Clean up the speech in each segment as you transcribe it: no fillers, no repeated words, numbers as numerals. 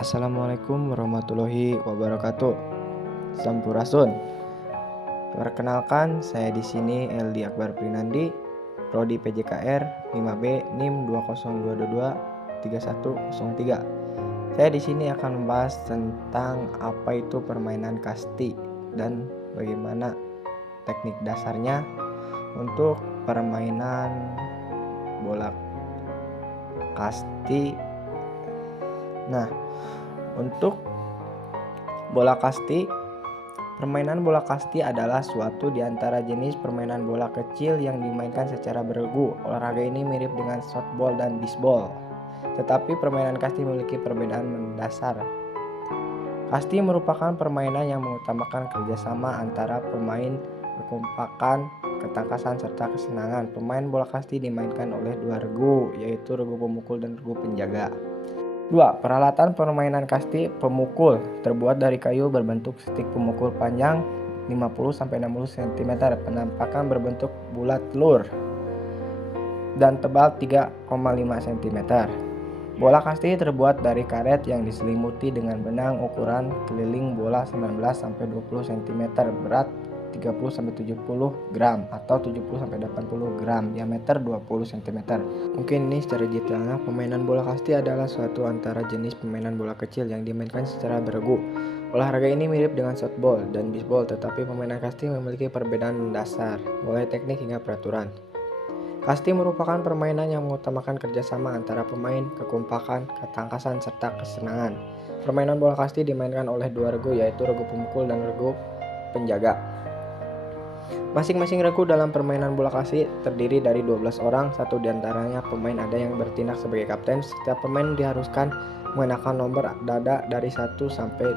Assalamualaikum warahmatullahi wabarakatuh. Sampurasun. Perkenalkan, saya di sini Eldi Akbar Prinandi, Prodi PJKR 5B NIM 202223103. Saya di sini akan membahas tentang apa itu permainan kasti dan bagaimana teknik dasarnya untuk permainan bola kasti. Nah, untuk bola kasti, permainan bola kasti adalah suatu di antara jenis permainan bola kecil yang dimainkan secara beregu. Olahraga ini mirip dengan softball dan bisbol, tetapi permainan kasti memiliki perbedaan mendasar. Kasti merupakan permainan yang mengutamakan kerjasama antara pemain, kekompakan, ketangkasan, serta kesenangan. Pemain bola kasti dimainkan oleh dua regu, yaitu regu pemukul dan regu penjaga. 2. Peralatan permainan kasti pemukul terbuat dari kayu berbentuk stik pemukul panjang 50-60 cm, penampakan berbentuk bulat telur dan tebal 3,5 cm. Bola kasti terbuat dari karet yang diselimuti dengan benang ukuran keliling bola 19-20 cm, berat 30-70 gram atau 70-80 gram, diameter 20 cm. Mungkin ini secara detailnya. Permainan bola kasti adalah suatu antara jenis permainan bola kecil yang dimainkan secara beregu. Olahraga ini mirip dengan softball dan bisbol, tetapi permainan kasti memiliki perbedaan mendasar, mulai teknik hingga peraturan. Kasti merupakan permainan yang mengutamakan kerjasama antara pemain, kekompakan, ketangkasan, serta kesenangan. Permainan bola kasti dimainkan oleh dua regu, yaitu regu pemukul dan regu penjaga. Masing-masing regu dalam permainan bola kasti terdiri dari 12 orang, satu diantaranya pemain ada yang bertindak sebagai kapten. Setiap pemain diharuskan mengenakan nomor dada dari 1 sampai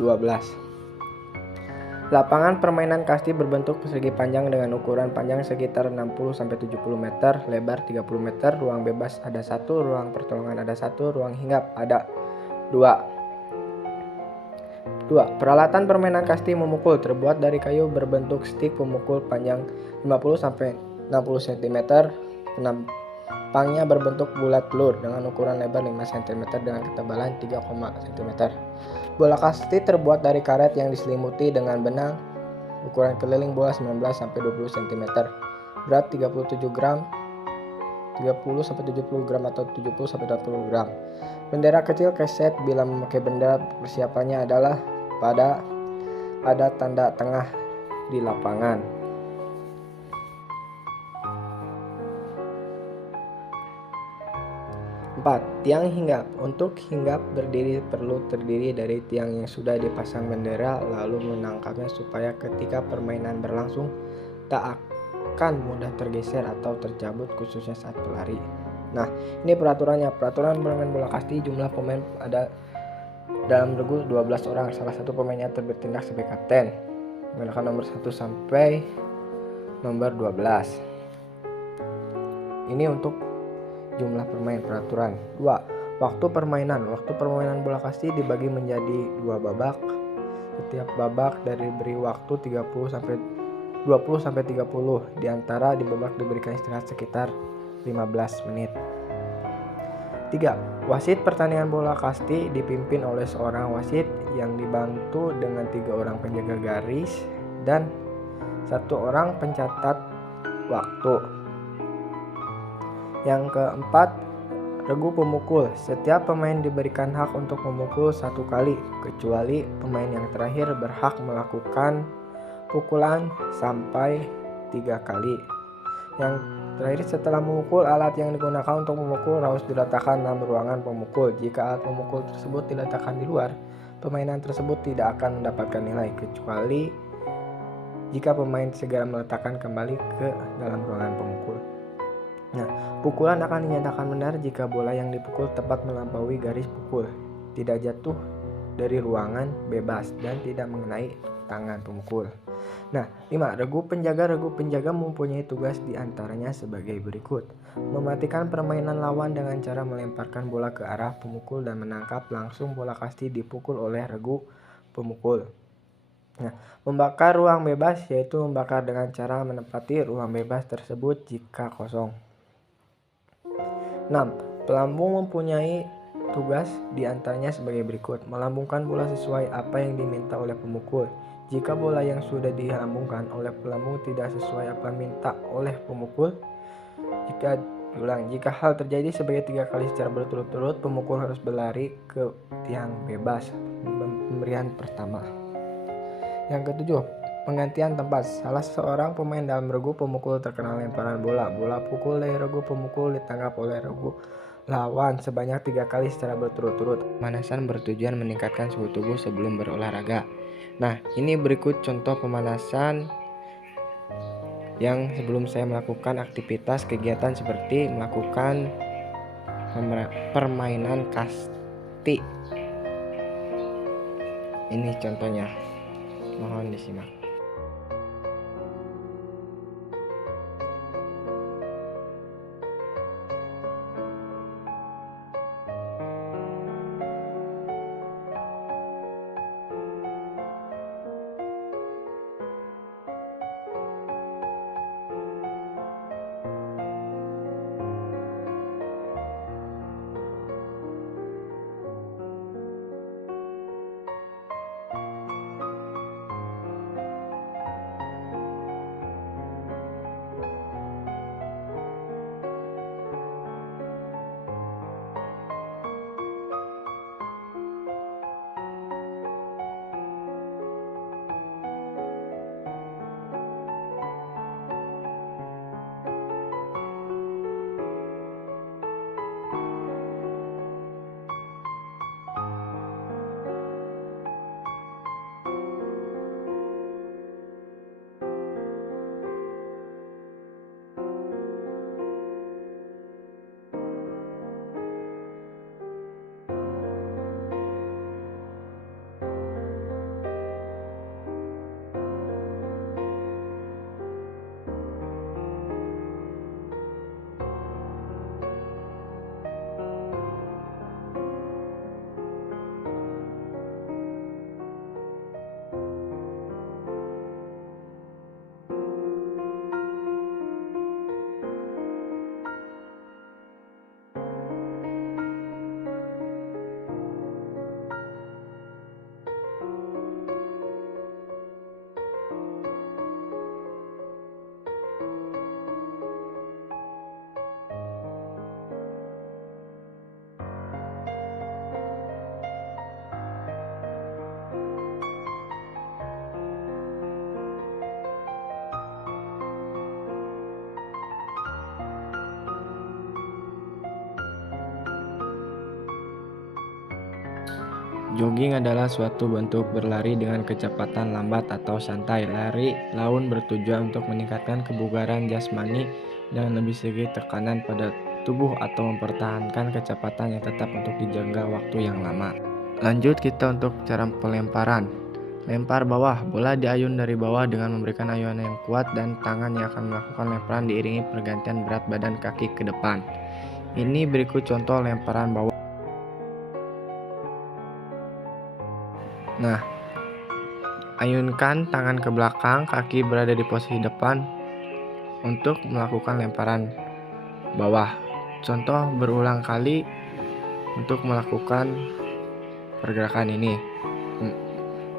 12. Lapangan permainan kasti berbentuk persegi panjang dengan ukuran panjang sekitar 60-70 meter, lebar 30 meter, ruang bebas ada 1, ruang pertolongan ada 1, ruang hinggap ada 2. 2. Peralatan permainan kasti memukul terbuat dari kayu berbentuk stik pemukul panjang 50-60 cm, penampangnya berbentuk bulat telur dengan ukuran lebar 5 cm dengan ketebalan 3, cm. Bola kasti terbuat dari karet yang diselimuti dengan benang, ukuran keliling bola 19-20 cm, berat 37 gram, 30-70 gram atau 70-80 gram. Bendera kecil keset bila memakai bendera persiapannya adalah pada ada tanda tengah di lapangan. Tiang hinggap. Untuk hinggap berdiri perlu terdiri dari tiang yang sudah dipasang bendera, lalu menangkapnya supaya ketika permainan berlangsung tak akan mudah tergeser atau tercabut, khususnya saat berlari. Nah, ini peraturannya. Peraturan bermain bola kasti, jumlah pemain ada dalam regu 12 orang. Salah satu pemainnya bertindak sebagai kapten, menggunakan nomor 1 sampai nomor 12. Ini untuk jumlah pemain peraturan. 2. Waktu permainan. Waktu permainan bola kasti dibagi menjadi 2 babak. Setiap babak diberi waktu 20 sampai 30. Di antara di babak diberikan istirahat sekitar 15 menit. 3. Wasit pertandingan bola kasti dipimpin oleh seorang wasit yang dibantu dengan 3 orang penjaga garis dan 1 orang pencatat waktu. Yang keempat, regu pemukul. Setiap pemain diberikan hak untuk memukul 1 kali, kecuali pemain yang terakhir berhak melakukan pukulan sampai 3 kali. Yang terakhir, setelah memukul, alat yang digunakan untuk memukul harus diletakkan dalam ruangan pemukul. Jika alat pemukul tersebut diletakkan di luar, permainan tersebut tidak akan mendapatkan nilai, kecuali jika pemain segera meletakkan kembali ke dalam ruangan pemukul. Nah, pukulan akan dinyatakan benar jika bola yang dipukul tepat melampaui garis pukul, tidak jatuh dari ruangan bebas, dan tidak mengenai tangan pemukul. Nah, 5. Regu penjaga. Regu penjaga mempunyai tugas diantaranya sebagai berikut: mematikan permainan lawan dengan cara melemparkan bola ke arah pemukul dan menangkap langsung bola kasti dipukul oleh regu pemukul. Nah, membakar ruang bebas, yaitu membakar dengan cara menempati ruang bebas tersebut jika kosong. 6. Pelambung mempunyai Tugas diantaranya sebagai berikut: melambungkan bola sesuai apa yang diminta oleh pemukul. Jika bola yang sudah dilambungkan oleh pelambung tidak sesuai apa yang minta oleh pemukul, jika hal terjadi sebagai 3 kali secara berturut-turut, pemukul harus berlari ke tiang bebas. Pemberian pertama. Yang ketujuh, penggantian tempat. Salah seorang pemain dalam regu pemukul terkena lemparan bola. Bola pukul dari regu pemukul ditangkap oleh regu lawan sebanyak 3 kali secara berturut-turut. Pemanasan bertujuan meningkatkan suhu tubuh sebelum berolahraga. Nah, ini berikut contoh pemanasan yang sebelum saya melakukan aktivitas kegiatan seperti melakukan permainan kasti. Ini contohnya, mohon disimak. Jogging adalah suatu bentuk berlari dengan kecepatan lambat atau santai. Lari laun bertujuan untuk meningkatkan kebugaran jasmani dan lebih sedikit tekanan pada tubuh atau mempertahankan kecepatan yang tetap untuk dijaga waktu yang lama. Lanjut kita untuk cara pelemparan. Lempar bawah. Bola diayun dari bawah dengan memberikan ayunan yang kuat dan tangan yang akan melakukan lemparan diiringi pergantian berat badan kaki ke depan. Ini berikut contoh lemparan bawah. Nah, ayunkan tangan ke belakang, kaki berada di posisi depan untuk melakukan lemparan bawah. Contoh berulang kali untuk melakukan pergerakan ini.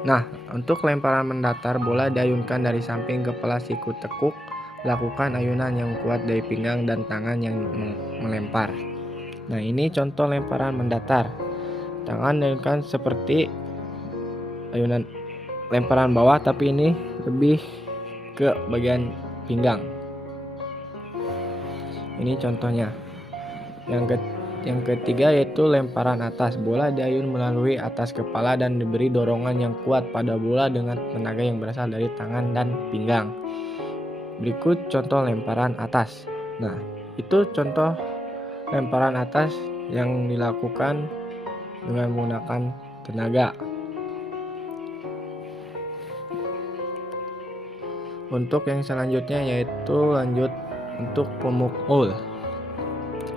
Nah, untuk lemparan mendatar, bola diayunkan dari samping kepala siku tekuk. Lakukan ayunan yang kuat dari pinggang dan tangan yang melempar. Nah, ini contoh lemparan mendatar. Tangan diayunkan seperti ayunan lemparan bawah, tapi ini lebih ke bagian pinggang. Ini contohnya. Yang ketiga yaitu lemparan atas. Bola diayun melalui atas kepala dan diberi dorongan yang kuat pada bola dengan tenaga yang berasal dari tangan dan pinggang. Berikut contoh lemparan atas. Nah, itu contoh lemparan atas yang dilakukan dengan menggunakan tenaga. Untuk yang selanjutnya yaitu lanjut untuk pemukul.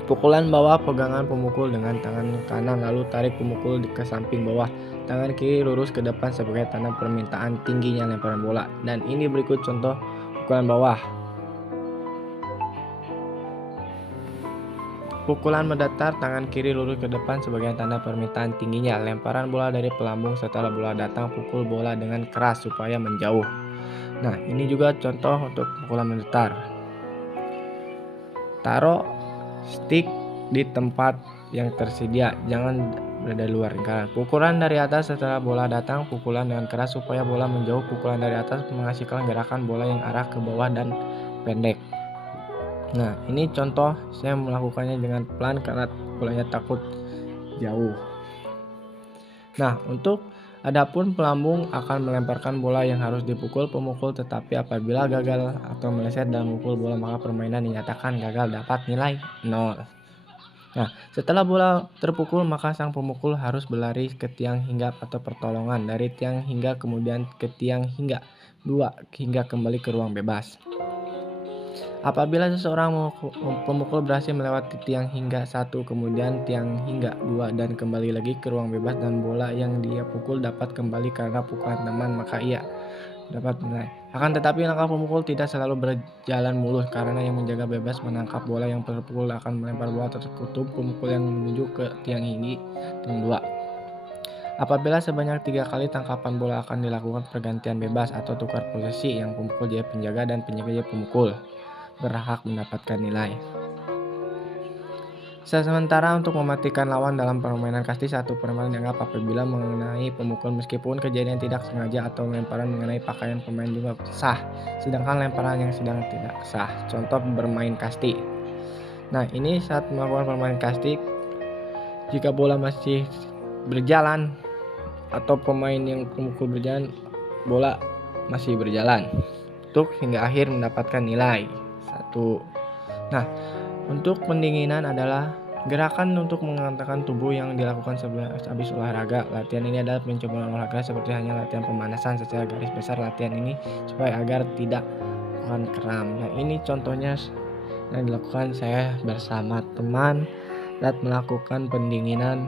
Pukulan bawah, pegangan pemukul dengan tangan kanan lalu tarik pemukul ke samping bawah. Tangan kiri lurus ke depan sebagai tanda permintaan tingginya lemparan bola. Dan ini berikut contoh pukulan bawah. Pukulan mendatar, tangan kiri lurus ke depan sebagai tanda permintaan tingginya. Lemparan bola dari pelambung setelah bola datang, pukul bola dengan keras supaya menjauh. Nah, ini juga contoh untuk pukulan mendatar. Taruh stick di tempat yang tersedia, jangan berada di luar lingkaran. Pukulan dari atas setelah bola datang, pukulan dengan keras supaya bola menjauh. Pukulan dari atas menghasilkan gerakan bola yang arah ke bawah dan pendek. Nah, ini contoh saya melakukannya dengan pelan karena bolanya takut jauh. Nah, untuk adapun pelambung akan melemparkan bola yang harus dipukul pemukul, tetapi apabila gagal atau meleset dalam memukul bola maka permainan dinyatakan gagal, dapat nilai 0. Nah, setelah bola terpukul maka sang pemukul harus berlari ke tiang hinggap atau pertolongan, dari tiang hingga kemudian ke tiang hingga 2 hingga kembali ke ruang bebas. Apabila seseorang pemukul berhasil melewati tiang hingga 1, kemudian tiang hingga 2 dan kembali lagi ke ruang bebas dan bola yang dia pukul dapat kembali karena pukulan teman, maka ia dapat nilai. Akan tetapi langkah pemukul tidak selalu berjalan mulus karena yang menjaga bebas menangkap bola yang terpukul akan melempar bola terkutuk pemukul yang menuju ke tiang hingga tiang 2. Apabila sebanyak 3 kali tangkapan bola akan dilakukan pergantian bebas atau tukar posisi, yang pemukul jadi penjaga dan penjaga jadi pemukul berhak mendapatkan nilai. Sementara untuk mematikan lawan dalam permainan kasti, satu permainan dianggap apabila mengenai pemukul meskipun kejadian tidak sengaja atau lemparan mengenai pakaian pemain juga sah, sedangkan lemparan yang sedang tidak sah. Contoh bermain kasti. Nah, ini saat melakukan permainan kasti, jika bola masih berjalan atau pemain yang pemukul berjalan, bola masih berjalan untuk hingga akhir mendapatkan nilai 1. Nah, untuk pendinginan adalah gerakan untuk menghantarkan tubuh yang dilakukan habis olahraga. Latihan ini adalah pencobaan olahraga seperti hanya latihan pemanasan secara garis besar. Latihan ini supaya agar tidak akan kram. Nah, ini contohnya yang dilakukan saya bersama teman dan melakukan pendinginan.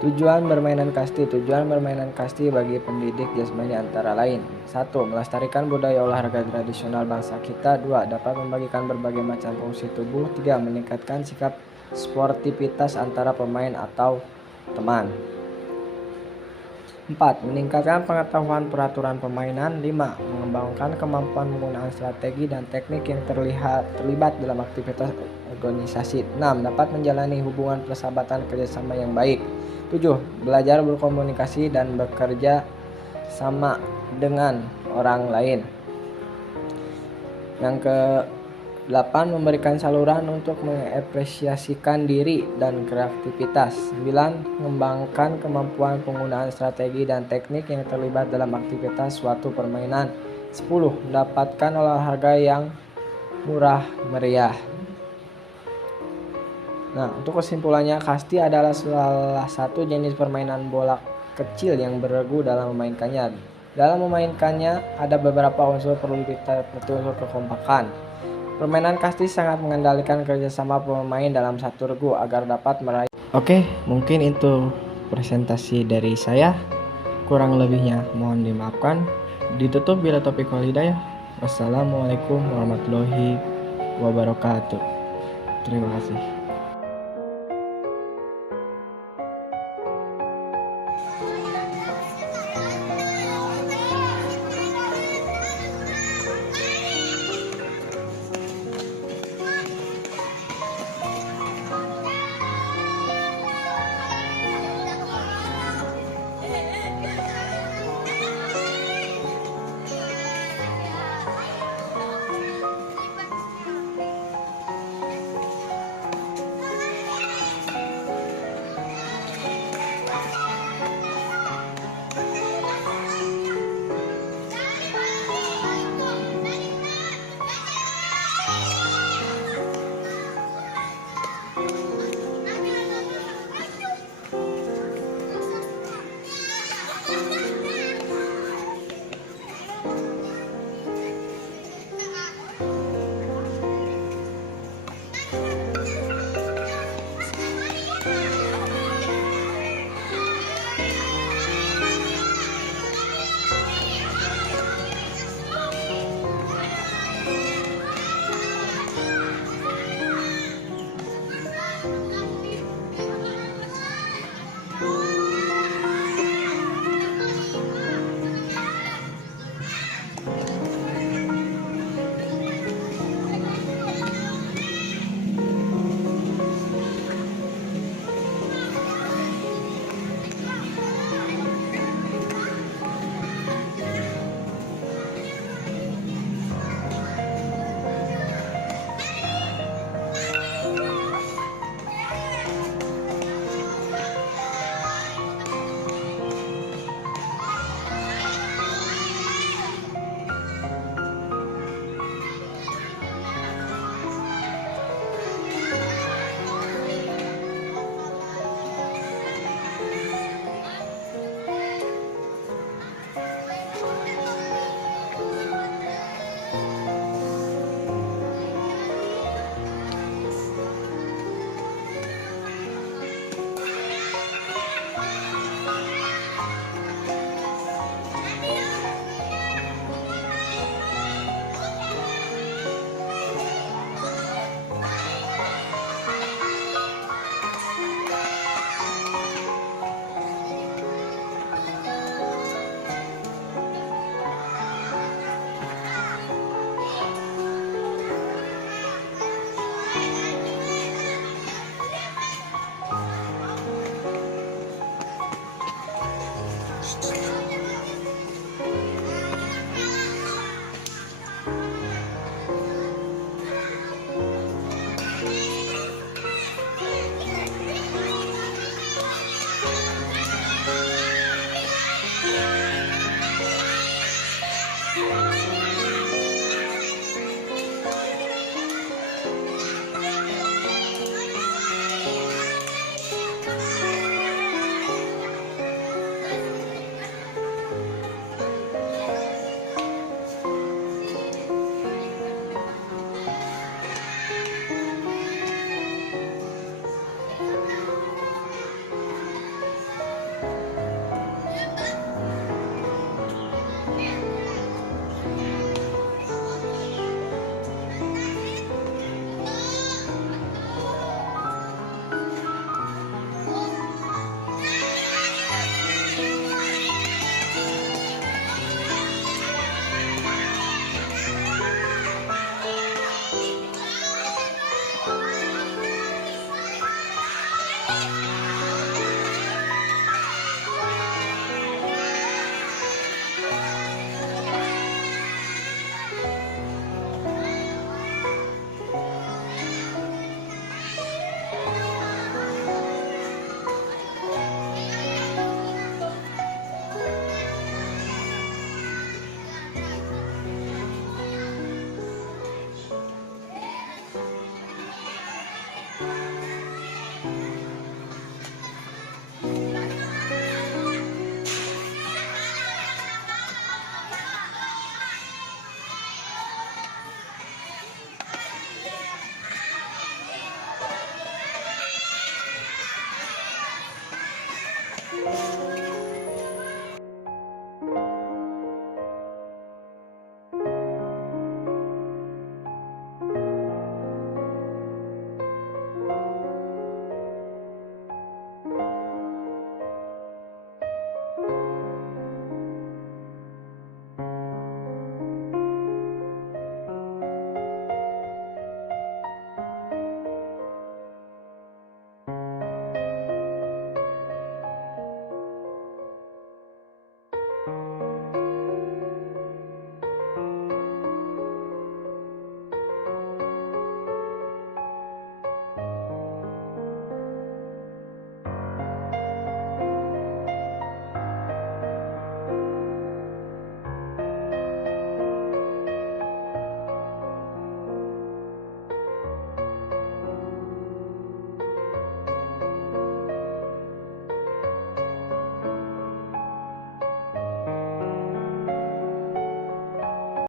Tujuan bermainan kasti. Tujuan bermainan kasti bagi pendidik jasmani antara lain: 1. Melestarikan budaya olahraga tradisional bangsa kita. 2. Dapat membagikan berbagai macam fungsi tubuh. 3. Meningkatkan sikap sportivitas antara pemain atau teman. 4. Meningkatkan pengetahuan peraturan permainan. 5. Mengembangkan kemampuan penggunaan strategi dan teknik yang terlibat dalam aktivitas organisasi. 6. Dapat menjalani hubungan persahabatan kerjasama yang baik. 7. Belajar berkomunikasi dan bekerja sama dengan orang lain. Yang ke-8. Memberikan saluran untuk mengapresiasikan diri dan kreativitas. 9. Mengembangkan kemampuan penggunaan strategi dan teknik yang terlibat dalam aktivitas suatu permainan. 10. Mendapatkan olahraga yang murah meriah. Nah, untuk kesimpulannya, kasti adalah salah satu jenis permainan bola kecil yang beregu dalam memainkannya. Dalam memainkannya ada beberapa unsur perlu kita seperti unsur kekompakan. Permainan kasti sangat mengendalikan kerjasama pemain dalam satu regu agar dapat meraih. Oke, mungkin itu presentasi dari saya. Kurang lebihnya mohon dimaafkan. Ditutup bila taufiq wal hidayah. Wassalamualaikum warahmatullahi wabarakatuh. Terima kasih.